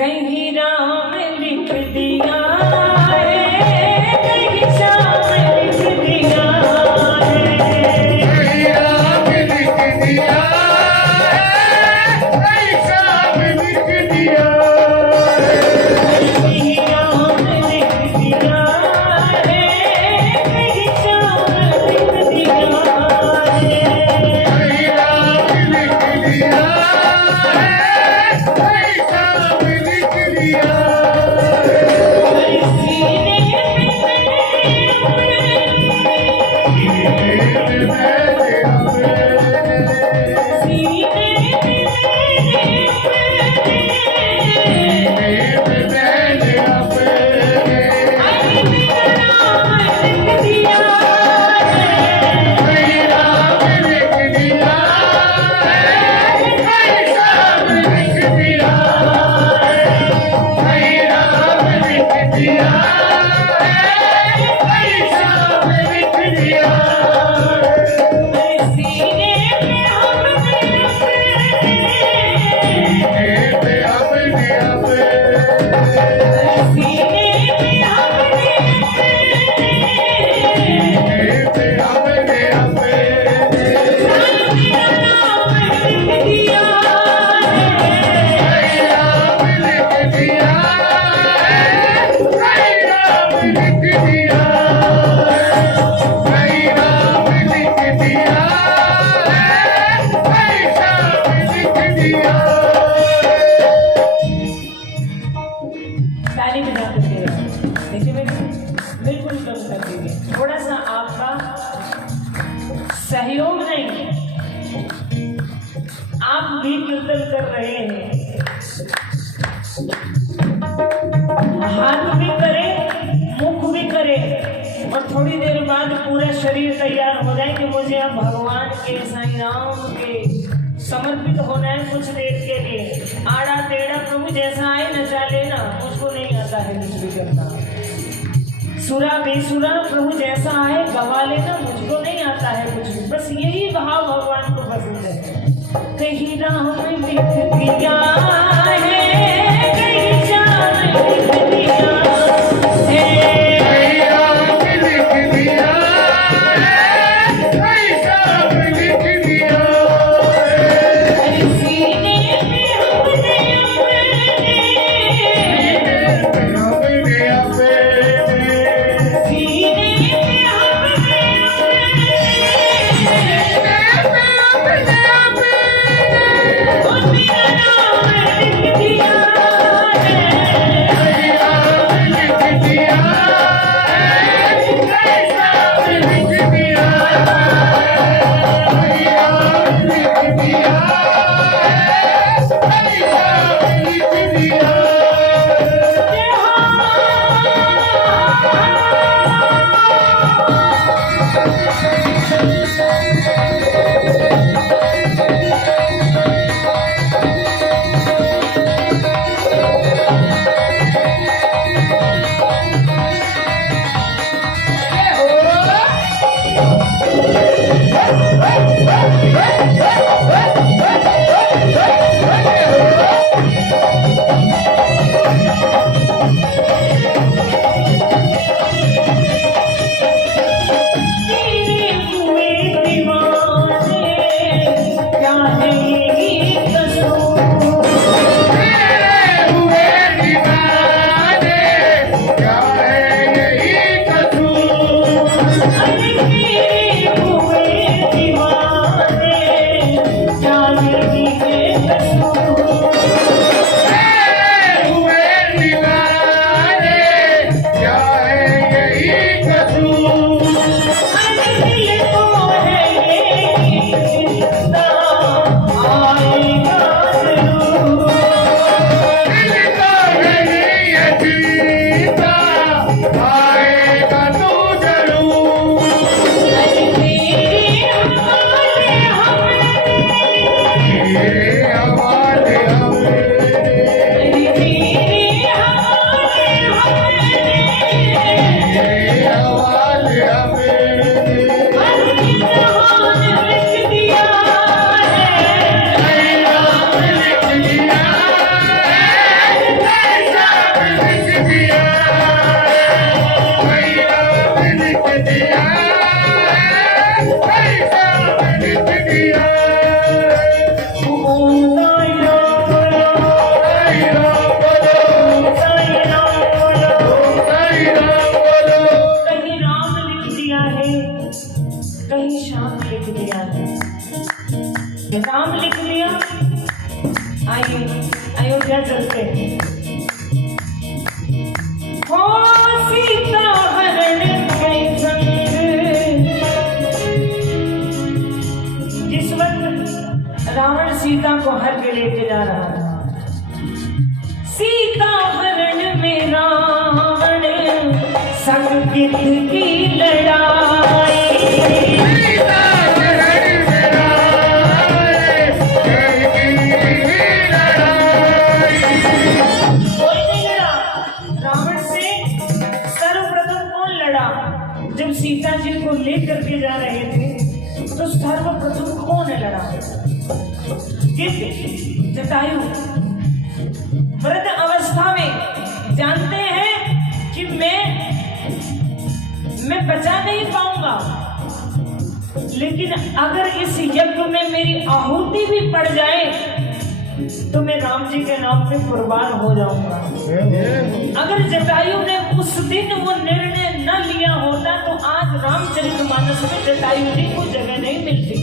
कहीं राम लिख दिया है, कहीं श्याम लिख दिया है, कहीं राम लिख दिया है, कहीं श्याम लिख दिया है। कहीं राम लिख दिया है, कहीं श्याम लिख दिया है, कहीं राम लिख दिया है, कहीं श्याम लिख दिया है। सीने ताली बजाते थे। देखिए बिल्कुल कम कर दीजिए, थोड़ा सा आपका सहयोग नहीं, आप भी कीर्तन कर रहे हैं, हाथ भी करे, मुख भी करे, और थोड़ी देर बाद पूरा शरीर तैयार हो जाए कि मुझे अब भगवान के साईं राम के समर्पित होना है कुछ देर के लिए। आड़ा टेढ़ा प्रभु जैसा आए नचा लेना, मुझको नहीं आता है कुछ भी करना। सुरा बेसुरा प्रभु जैसा आए गवा लेना, मुझको नहीं आता है कुछ भी। बस यही भाव भगवान को पसंद है। कहीं राम लिख दिया है, कहीं श्याम लिख दिया है, कहीं राम लिख दिया है, कहीं श्याम लिख दिया है। सीने में हमने कित की लड़ाई। सीता हरण में आए, घर की लड़ाई। कोई नहीं लड़ा। रावण से सर्वप्रथम कौन लड़ा? जब सीता जी को लेकर के जा रहे थे तो सर्वप्रथम कौन लड़ा? जटायु। वृद्ध अवस्था में जानते हैं कि मैं बचा नहीं पाऊंगा, लेकिन अगर इस यज्ञ में मेरी आहुति भी पड़ जाए तो मैं राम जी के नाम पे कुर्बान हो जाऊंगा। अगर जटायु ने उस दिन वो निर्णय न लिया होता तो आज रामचरितमानस में जटायु जी को जगह नहीं मिलती।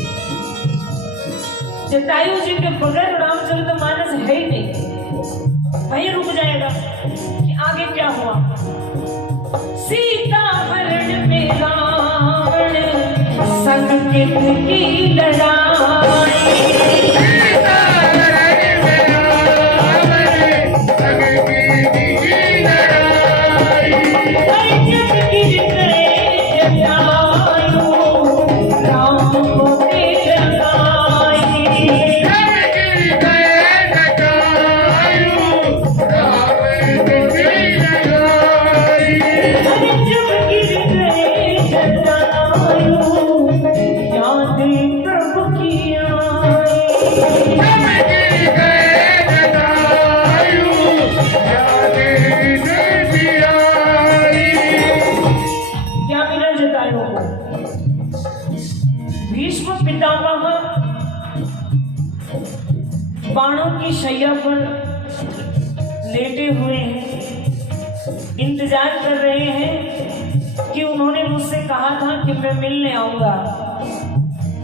जटायु जी के बगैर रामचरितमानस है ही नहीं। वहीं रुक जाएगा कि आगे क्या हुआ। सीता हरण में रावण संग कित की लड़ाई। सीता हरण में रावण संग कित की लड़ाई। जब गिर गए जटायु राम को तेज लगाई। जब गिर गए जटायु राम को तेज लगाई। जब गिर गए जटायु याद प्रभु की आई। जब गिर गए जटायु याद नहीं आई। क्या मिला जटायु को? भीष्म पितामह बाणों की शैया पर लेटे हुए हैं, इंतजार कर रहे हैं कि उन्होंने मुझसे कहा था कि मैं मिलने आऊंगा।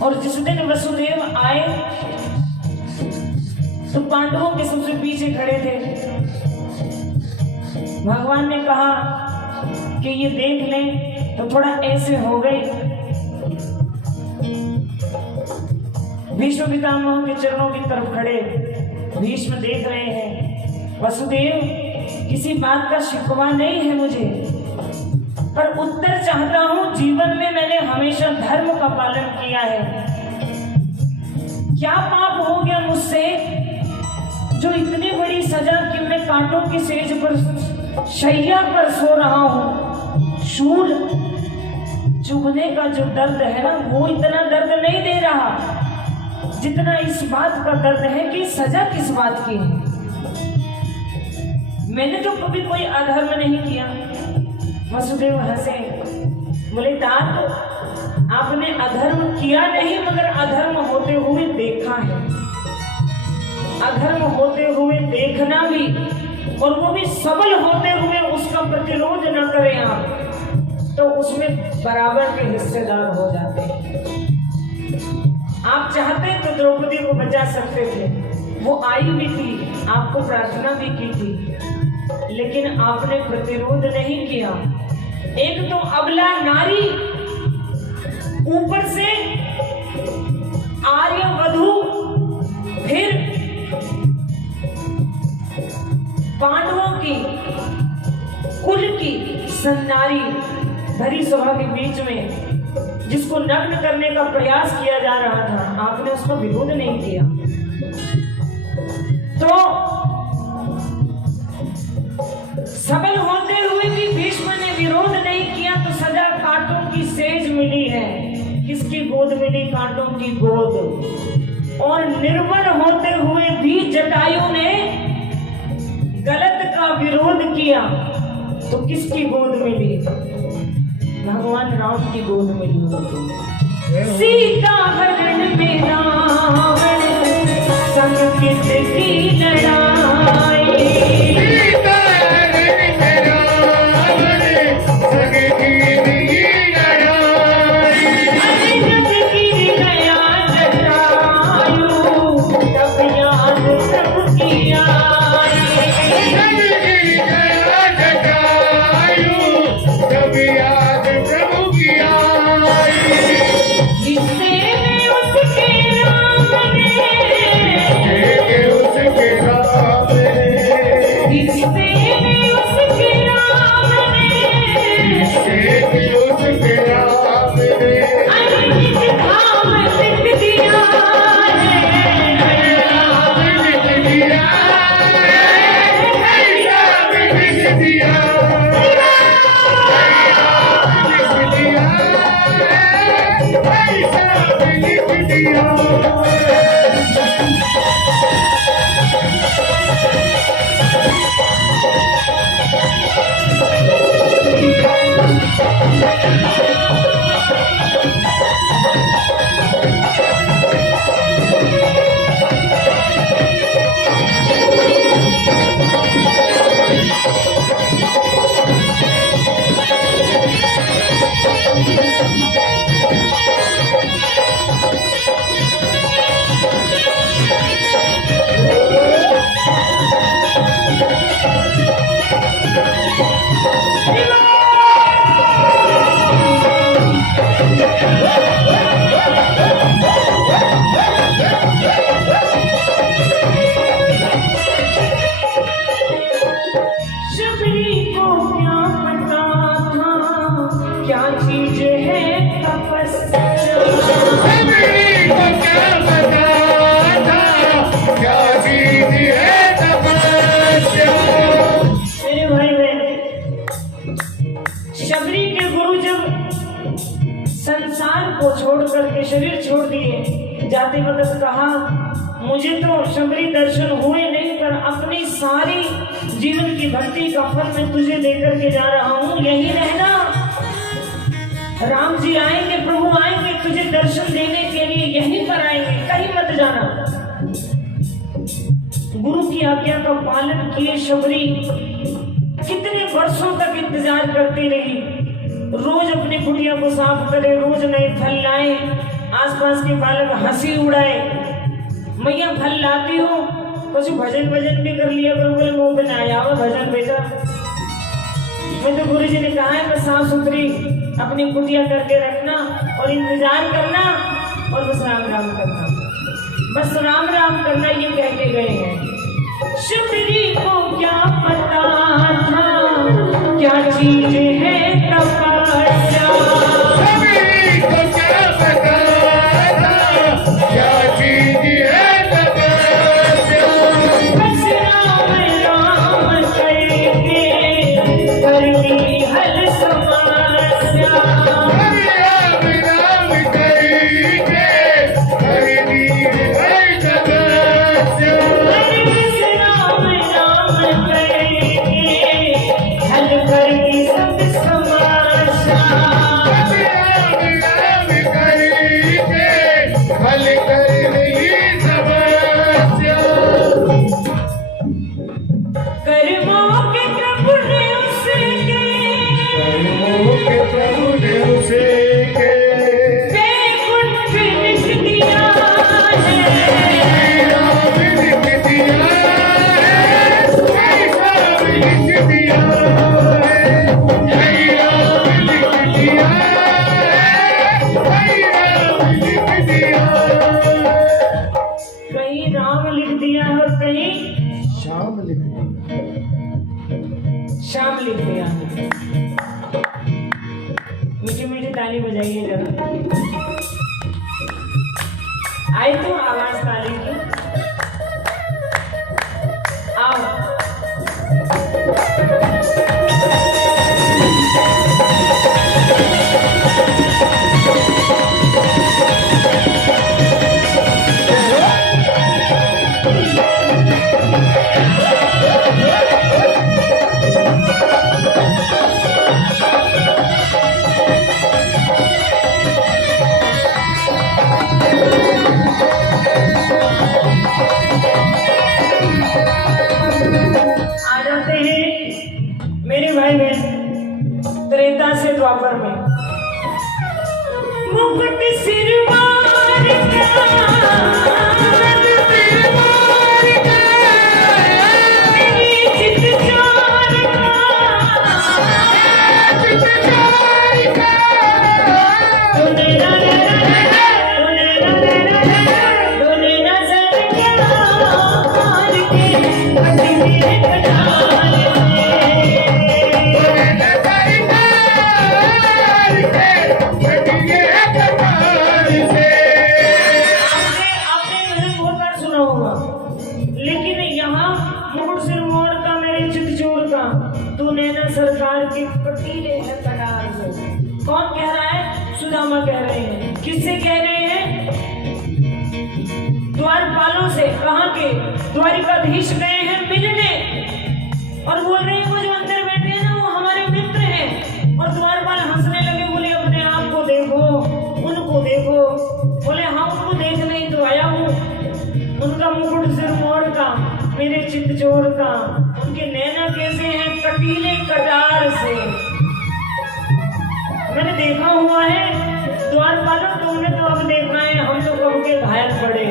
और जिस दिन वसुदेव आए तो पांडवों के सबसे पीछे खड़े थे। भगवान ने कहा कि ये देख लें तो थोड़ा ऐसे हो गए। भीष्म पितामह के चरणों की तरफ खड़े भीष्म देख रहे हैं। वसुदेव, किसी बात का शिकवा नहीं है मुझे, पर उत्तर चाहता हूं। जीवन में मैंने हमेशा धर्म का पालन किया है। क्या पाप हो गया मुझसे जो इतनी बड़ी सजा कि मैं कांटों की सेज पर शैया पर सो रहा हूं। शूल चुभने का जो दर्द है ना, वो इतना दर्द नहीं दे रहा जितना इस बात का दर्द है कि सजा किस बात की है। मैंने तो कभी कोई अधर्म नहीं किया। वसुदेव हंसे, बोले तात, आपने अधर्म किया नहीं मगर अधर्म होते हुए देखा है। अधर्म होते हुए देखना भी, और वो भी सबल होते हुए उसका प्रतिरोध न करें आप, तो उसमें बराबर के हिस्सेदार हो जाते हैं। आप चाहते तो द्रौपदी को बचा सकते थे, वो आई भी थी, आपको प्रार्थना भी की थी, लेकिन आपने प्रतिरोध नहीं किया। एक तो अबला नारी, ऊपर से आर्य वधू, फिर पांडवों की कुल की सन्नारी भरी सभा के बीच में जिसको नग्न करने का प्रयास किया जा रहा था, आपने उसका विरोध नहीं किया। तो सबल होते हुए भी भीष्म ने विरोध नहीं किया तो सजा कांटों की सेज मिली है। किसकी गोद मिली? कांटों की गोद। और निर्बल होते हुए भी जटायु ने गलत का विरोध किया तो किसकी गोद मिली? भगवान राम की गोद मिली। सीता हरण में रावण संग कित की लड़ाई। सीता हरण में रावण संग कित की लड़ाई। जब गिर गया जटायु तब याद प्रभु की आई। जब गिर गया जटायु तब याद प्रभु की आई। जिससे में उसके राम ने, उसके राम ने, जिससे में उसके राम ने, उसके शबरी को क्या पता था क्या चीज है तपस्या। शबरी को क्या पता था क्या चीज है तपस्या। मेरे भाई बहन, शबरी के गुरु जब संसार को छोड़ करके शरीर छोड़ दिए, जाते वक्त कहा मुझे तो शबरी दर्शन हुए नहीं, पर अपनी सारी जीवन की भक्ति का फल मैं तुझे देकर के जा रहा हूँ, यही रहना। राम जी आएंगे, प्रभु आएंगे तुझे दर्शन देने के लिए, यहीं पर आएंगे, कहीं मत जाना। गुरु की आज्ञा का पालन किए शबरी कितने वर्षों तक इंतजार करती रही। रोज अपनी कुटिया को साफ करे, रोज नए फल लाए, आसपास के बालक हंसी उड़ाए, मैया फल लाती हो कुछ भजन भी कर लिया करो, बोले मुंह पे ना आया भजन बेटा। मैं तो गुरु जी ने कहा है बस साफ सुथरी अपनी कुटिया करके रखना और इंतजार करना और बस राम राम करना, बस राम राम करना, ये कह के गए हैं। शबरी को क्या पता था क्या चीज है तपस्या। शबरी को क्या पता था क्या चीज है तपस्या। बस राम राम करके कर दी हर समस्या। राम राम करके कर दी हर तपस्या। बस राम राम करके हल कर दी सब समस्या। राम राम करके हल कर रही समस्या। कर्मों के प्रभु ने उसके कर्मों के प्रभु ने उसे के वैकुंठ लिख दिया है। राम लिख दिया है, जय राम लिख दिया है, जय राम लिख दिया है, जय राम लिख दिया है। कहीं राम लिख दिया है और कहीं शाम लिख दिया। शाम लिख दिया है। मीठी मीठी ताली बजाइए जरा, आए तो आवाज ताली की, आओ। आ जाते हैं मेरे भाई बहन त्रेता से द्वापर में। मुकुट सिरवार का मेरी चित चार तूने नजर प्यार के अजमेर बना आपने भजन बहुत बार सुना होगा, लेकिन यहाँ मुकुट सिरमौर का मेरे चितचोर का तू नैना सरकार के पतीले है कटार से। कौन कह रहा है? सुदामा कह रहे हैं। किससे कह रहे हैं? द्वारपालों से। कहाँ के? द्वारिकाधीश गए हैं मिलने और बोल रहे हैं वो जो अंदर बैठे हैं ना वो हमारे मित्र हैं। और द्वारपाल हंसने लगे, बोले पीले कटार से। मैंने देखा हुआ है द्वारपालों, तुमने तो अब देखा है, हम तो कब के घायल पड़े।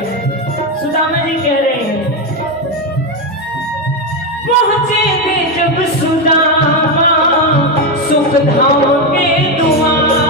सुदामा जी कह रहे हैं, पहुंचे थे जब सुदामा सुख धाम के दुआरे।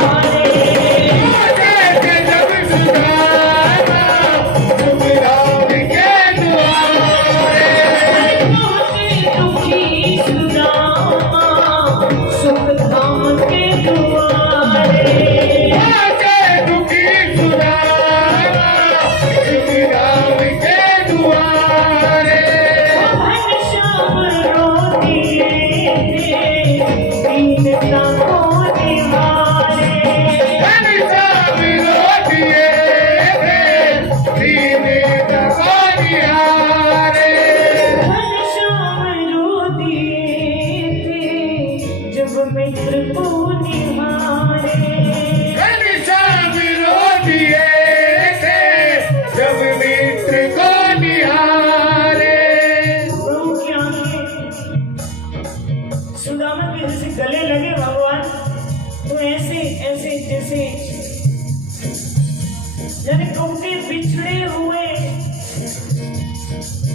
सुदामा के जैसे गले लगे भगवान, तो ऐसे ऐसे जैसे यानी कौटे बिछड़े हुए,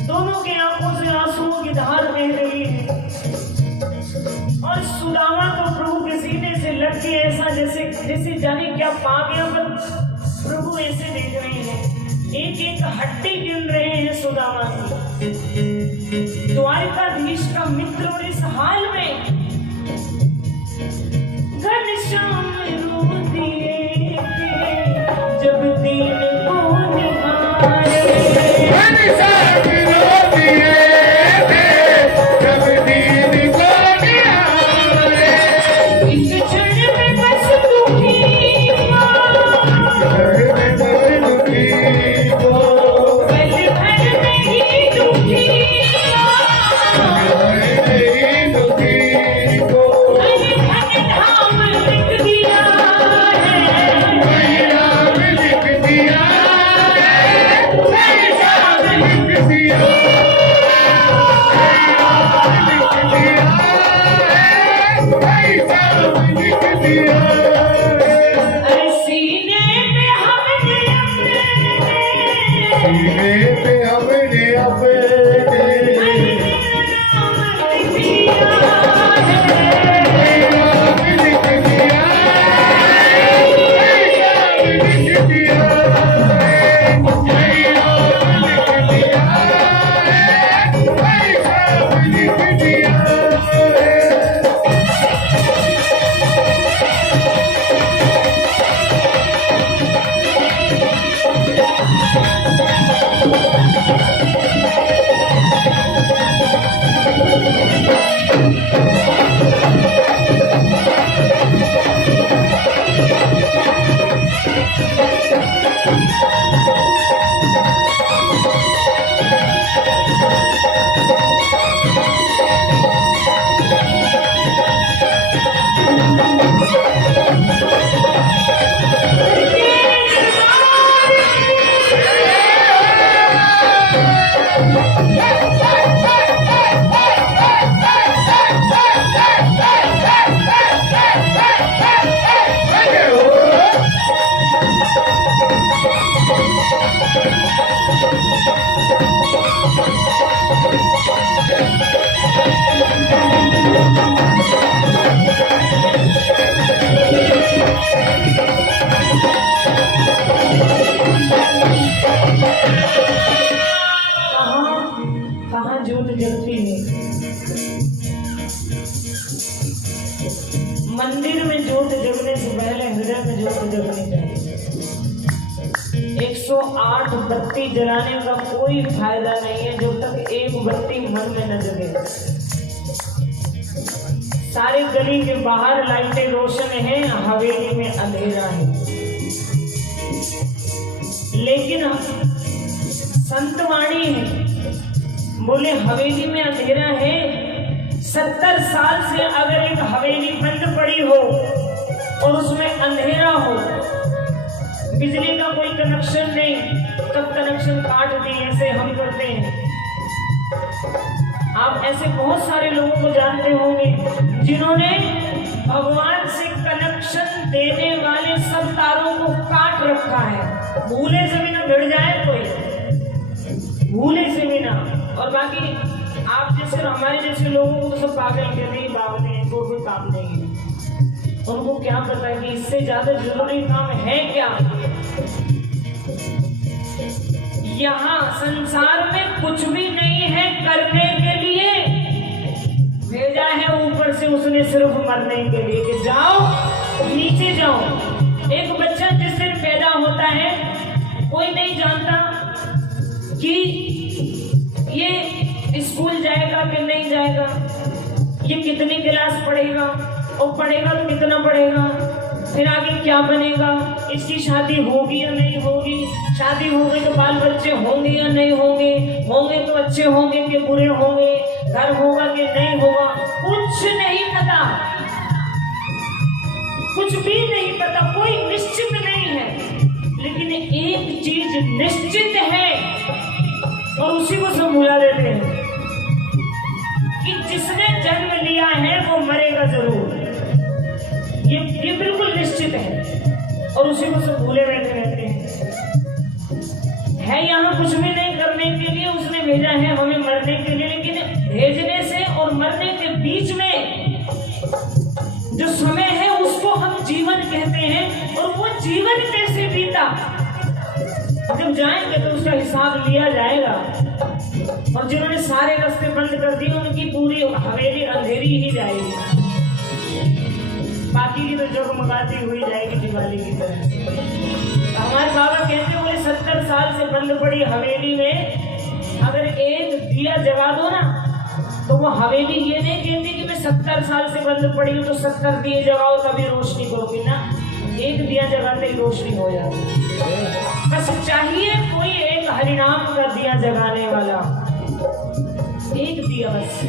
दोनों के आंखों से आंसुओं की धार बह रही है। और सुदामा तो प्रभु के सीने से लग के ऐसा जैसे जैसे जाने क्या पा गया, पर प्रभु ऐसे देख रहे हैं, एक एक हड्डी गिन रहे हैं सुदामा की। द्वारकाधीश का मित्र और इस हाल में घनश्याम रो दिए जब दीन को निहारे। घनश्याम रो दिए जब दीन को निहारे। इस क्षण में बस दुखी मंदिर में ज्योत जगने से पहले हृदय में ज्योत जगनी चाहिए। 108 बत्ती जलाने का कोई फायदा नहीं है जब तक एक बत्ती मन में न जगे। सारे गली के बाहर लाइटें रोशन हैं, हवेली में अंधेरा है। लेकिन संतवाणी है, बोले हवेली में अंधेरा है। 70 साल से अगर एक हवेली बंद पड़ी हो और उसमें अंधेरा हो, बिजली का कोई कनेक्शन नहीं, तब कनेक्शन काट दिए, ऐसे हम करते हैं। आप ऐसे बहुत सारे लोगों को जानते होंगे जिन्होंने भगवान से कनेक्शन देने वाले सब तारों को काट रखा है। भूले से भी ना भिड़ जाए कोई, भूले से भी ना। और बाकी आप जैसे हमारे जैसे लोगों को तो सब पागल कहते हैं, बावले हैं, कोई काम नहीं है। उनको क्या पता है कि इससे ज्यादा जरूरी काम है क्या। यहाँ संसार में कुछ भी नहीं है करने के लिए, भेजा है ऊपर से उसने सिर्फ मरने के लिए कि जाओ नीचे जाओ। एक बच्चा जिस दिन पैदा होता है कोई नहीं जानता कि ये स्कूल जाएगा कि नहीं जाएगा, ये कितनी क्लास पढ़ेगा और पढ़ेगा तो कितना पढ़ेगा, फिर आगे क्या बनेगा, इसकी शादी होगी या नहीं होगी, शादी हो गई तो बाल बच्चे होंगे या नहीं होंगे, होंगे तो अच्छे होंगे कि बुरे होंगे, घर होगा कि नहीं होगा, कुछ नहीं पता, कुछ भी नहीं पता, कोई निश्चित नहीं है। लेकिन एक चीज निश्चित है और उसी को सब भुला देते हैं कि जिसने जन्म लिया है वो मरेगा जरूर। ये बिल्कुल निश्चित है और उसी को सब भूले बैठे रहते हैं। है यहाँ कुछ भी नहीं करने के लिए, उसने भेजा है हमें मरने के लिए। लेकिन भेजने से और मरने के बीच में जो समय है उसको हम जीवन कहते हैं। और वो जीवन कैसे बीता, जब जाएंगे तो उसका हिसाब लिया जाएगा। और जिन्होंने सारे रास्ते बंद कर दिए उनकी पूरी हवेली अंधेरी ही जाएगी, बाकी की तो जगमगाती हुई जाएगी दिवाली की तरह। हमारे बाबा कहते बोले 70 साल से बंद पड़ी हवेली में अगर एक दिया जगा दो ना तो वो हवेली ये नहीं कहती कि मैं 70 साल से बंद पड़ी हूँ तो 70 दिए जगाओ तभी रोशनी करोगी ना। एक दिया जगाते ही रोशनी हो जाती। बस चाहिए कोई एक हरिनाम का दिया जगाने वाला, एक दिया बस।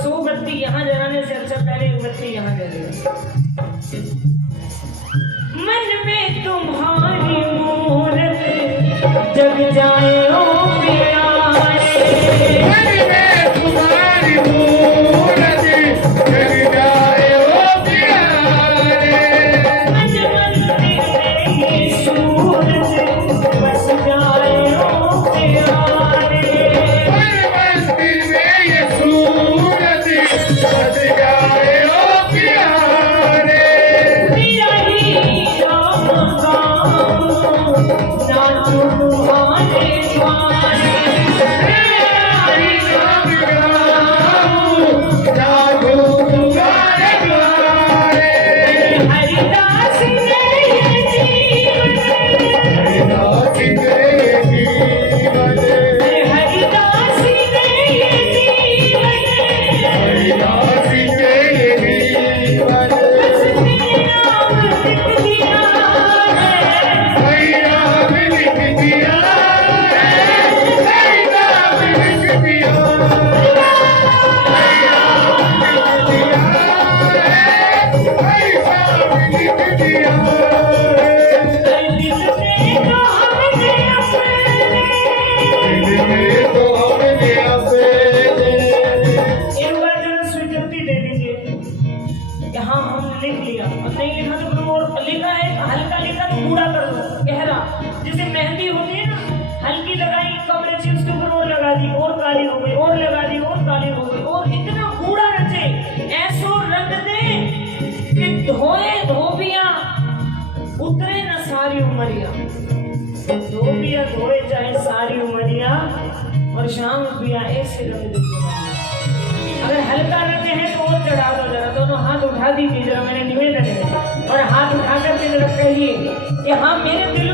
100 बत्ती यहाँ जलाने से अच्छा पहले एक बत्ती यहाँ जले। मन में तुम्हारी मूरत जग जाए ओ प्यारे, मन में तुम्हारी मूरत जग जाए ओ प्यारे, मन में ये सूरत बस जाए ओ प्यारे, मन में ये सूरत बस जाए ओ प्यारे। मेरा ही काम नाचो तुम्हारे द्वारे, हरिदास ने ये जीवन, हरिदास ने ये जीवन, बस तेरा नाम लिख दिया एक बार जरा स्वीकृति दे दीजिए कि हाँ हमने लिख लिया, और नहीं लिखा तो फिर और लिखा है हल्का लिखा तो पूरा कर दो गहरा। जैसे मेहंदी होती है ना, हल्की लगाई कम रची उसके ऊपर और लगा दी और काली हो गई, और लगा दी और काली हो गई, और इतना कूड़ा रचे ऐसो रंग दे कि धोए धोबिया उतरे न सारी उमरिया। धोबिया धोए चाहे सारी उमरिया और शाम पिया ऐसे रंग दे। अगर हल्का रंग है तो और चढ़ा दो जरा, दोनों हाथ उठा दीजिए जरा, मैंने निवेदन है। और हाथ उठा करके जरा कहिए कि हाँ मेरे दिल